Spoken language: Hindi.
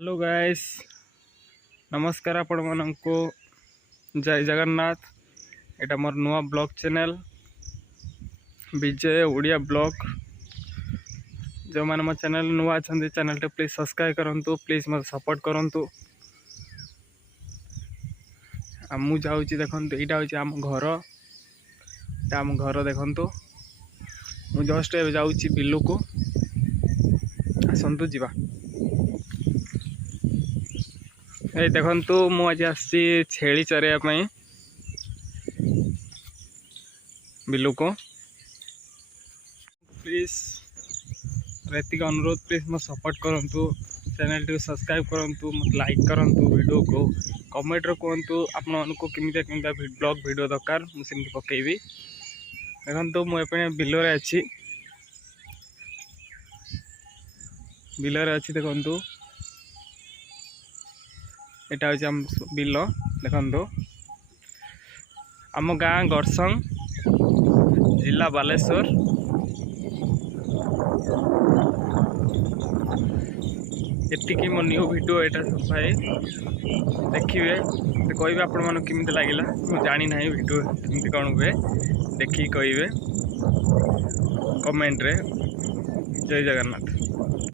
हेलो गाइस, नमस्कार आपण मानक जय जगन्नाथ। एटा मोर नुआ ब्लॉग चैनल विजय ओडिया ब्लॉग। जो मैंने मो चैनल नुआ अच्छा चैनल टे प्लीज सब्सक्राइब करंतु, प्लीज मत सपोर्ट करंतु। मु जाऊँगी देखंतु, एटा होची आम घर, एटा आम घर देखंतु। मु जस्ट ए जाऊँगी बिलु को, आसंतु जीवा। ए देखंतु मु आज आसी छेली चरेया पई बिलु को। प्लीज रेतिक अनुरोध, प्लीज मत सपोर्ट करंतु, चैनल टी सब्सक्राइब करंतु, मत लाइक करंतु, वीडियो को कमेंट रे कहंतु आपण मानको किमिता ब्लॉग वीडियो दरकार, मु सिमती पकेइबी। देखंतु मु एपे बिलो रे अछि, बिलो रे अछि देखंतु। एटा होची आम बिल देखंतु। आम गाँ गरसंग, जिला बालेश्वर। एतिकी मो न्यू वीडियो एटा भाई देखिए, कहबे आपण मन किमित लागिला। मु जानी नाही वीडियो किमित कोन हुए, देखि कहबे कमेंट रे। जय जगन्नाथ।